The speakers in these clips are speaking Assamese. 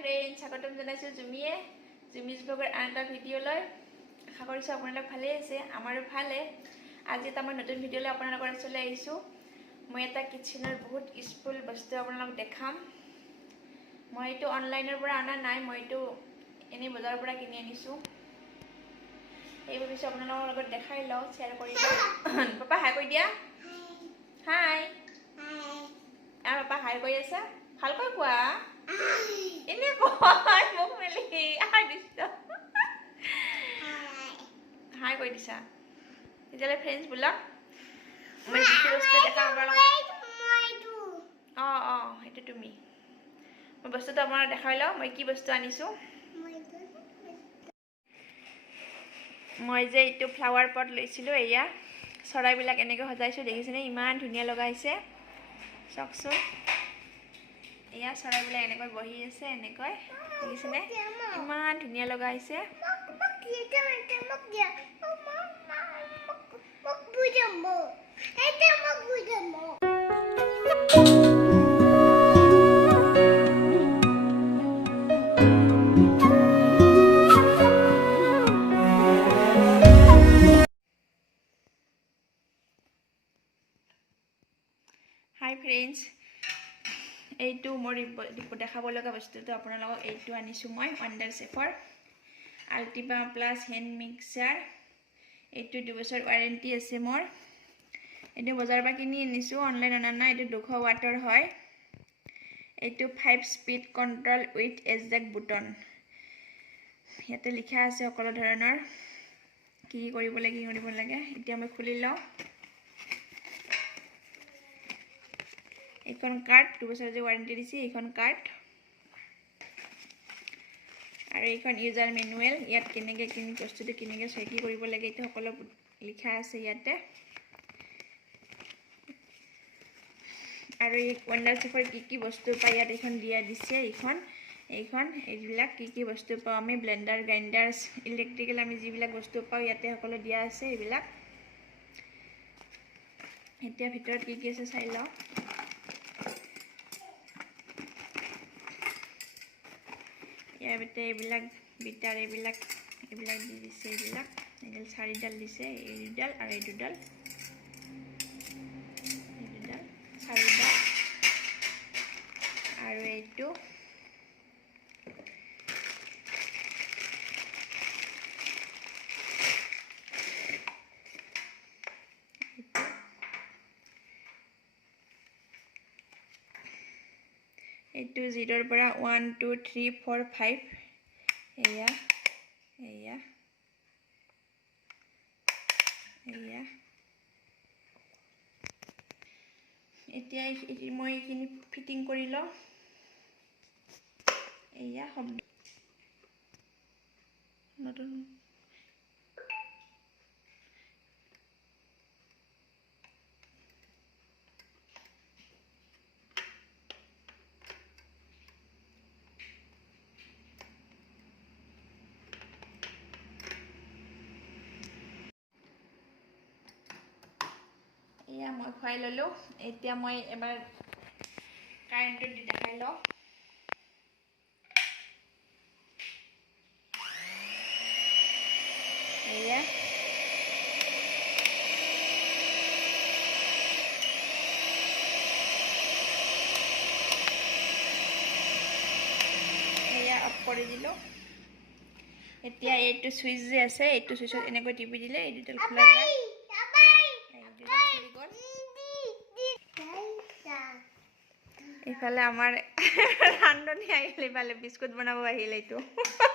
ফ্ৰেন্ডছ, স্বাগতম জনাইছোঁ জুমিজ ব্লগৰ আন এটা ভিডিঅ'লৈ। আশা কৰিছোঁ আপোনালোক ভালেই আছে, আমাৰো ভালে। আজি এটা মই নতুন ভিডিঅ'লৈ আপোনালোকৰ ওচৰলৈ আহিছোঁ। মই এটা কিটচেনৰ বহুত ইউজফুল বস্তু আপোনালোকক দেখাম। মই এইটো অনলাইনৰ পৰা অনা নাই, মই এইটো এনেই বজাৰৰ পৰা কিনি আনিছোঁ। এই ভাবিছোঁ আপোনালোকৰ লগত দেখাই লওঁ, শ্বেয়াৰ কৰি লওঁ। পাপা হাই কৈ দিয়া। হাই পাপা হাই কৈ আছা, ভালকৈ কোৱা। এনে কয় মোক মেলি হাই কৈ দিছা। তেতিয়াহ'লে ফ্ৰেণ্ডছ বোলক মই যিটো বস্তু দেখাম সেইটো তুমি। মই বস্তুটো আপোনাক দেখাই লওঁ মই কি বস্তু আনিছোঁ। মই যে এইটো ফ্লাৱাৰ পট লৈছিলোঁ, এয়া চৰাইবিলাক এনেকৈ সজাইছোঁ, দেখিছেনে ইমান ধুনীয়া লগাইছে। চাওকচোন, এয়া চৰাইবিলাক এনেকৈ বহি আছে, এনেকৈ দেখিছেনে ইমান ধুনীয়া লগাইছে। হাই ফ্ৰেণ্ডছ, এইটো মোৰ দেখাব লগা বস্তুটো আপোনালোকক এইটো আনিছোঁ মই ৱণ্ডাৰচেফৰ আল্টিমা প্লাছ হেণ্ড মিক্সাৰ। এইটো 2 বছৰ ৱাৰেণ্টি আছে মোৰ। এইটো বজাৰৰ পৰা কিনি আনিছোঁ, অনলাইন অনা নাই। এইটো 200 ৱাটৰ হয়। এইটো 5 স্পীড কণ্ট্ৰল উইথ এডজাষ্ট বুটন। ইয়াতে লিখা আছে সকলো ধৰণৰ কি কৰিব লাগে। এতিয়া মই খুলি লওঁ। এইখন কাৰ্ড, 2 বছৰ যে ৱাৰেণ্টি দিছে এইখন কাৰ্ড, আৰু এইখন ইউজাৰ মেনুৱেল। ইয়াত কেনেকৈ বস্তুটো কেনেকৈ কি কৰিব লাগে এইটো সকলো লিখা আছে ইয়াতে। আৰু এই ৱণ্ডাৰচেফৰ কি বস্তু পায় ইয়াত এইখন দিছে। এইবিলাক কি বস্তু পাওঁ আমি, ব্লেণ্ডাৰ, গ্ৰাইণ্ডাৰ, ইলেক্ট্ৰিকেল আমি যিবিলাক বস্তু পাওঁ ইয়াতে সকলো দিয়া আছে এইবিলাক। এতিয়া ভিতৰত কি আছে চাই লওঁ। ইয়াৰ ভিতৰত এইবিলাক বিটাৰ এইবিলাক দি দিছে। এইবিলাক 4ডাল দিছে, এই 2ডাল আৰু এই 2ডাল, 4ডাল আৰু এইটো। এইটো 0ৰ পৰা 1 2 3 4 5 এয়া এতিয়া মই এইখিনি ফিটিং কৰি লওঁ। এয়া শব্দ নতুন এয়া মই খুৱাই ল'লোঁ। এতিয়া মই এবাৰ কাৰেণ্টত দি দেখাই লওঁ। এয়া অফ কৰি দিলোঁ। এতিয়া এইটো চুইচ যে আছে, এইটো চুইচত এনেকৈ টিপি দিলে এই 2ডাল খোলা যায়। ইফালে আমাৰ ৰান্ধনি আহিল, ইফালে বিস্কুট বনাব আহিল। এইটো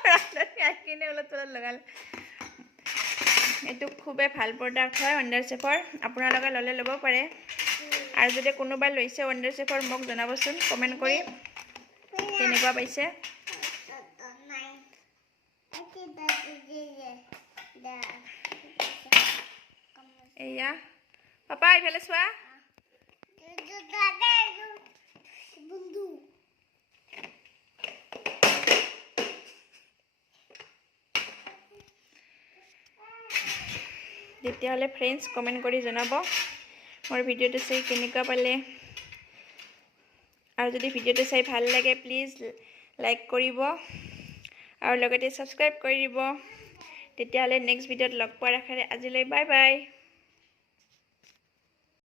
ৰান্ধনি আহি কিনে তলত লগালে। এইটো খুবেই ভাল প্ৰডাক্ট হয় ৱণ্ডাৰচেফৰ, আপোনালোকে ল'লে ল'ব পাৰে। আৰু যদি কোনোবাই লৈছে ৱণ্ডাৰচেফৰ মোক জনাবচোন কমেণ্ট কৰি কেনেকুৱা পাইছে। এয়া পাপা ইফালে চোৱা। তেতিয়াহ'লে ফ্ৰেণ্ডছ কমেণ্ট কৰি জনাব মোৰ ভিডিঅ'টো চাই কেনেকুৱা পালে। আৰু যদি ভিডিঅ'টো চাই ভাল লাগে প্লিজ লাইক কৰিব আৰু লগতে সাবস্ক্ৰাইব কৰি দিব তেতিয়াহলে নেক্সট ভিডিঅ'ত লগ পোৱাৰ আশাৰে আজিলৈ বাই বাই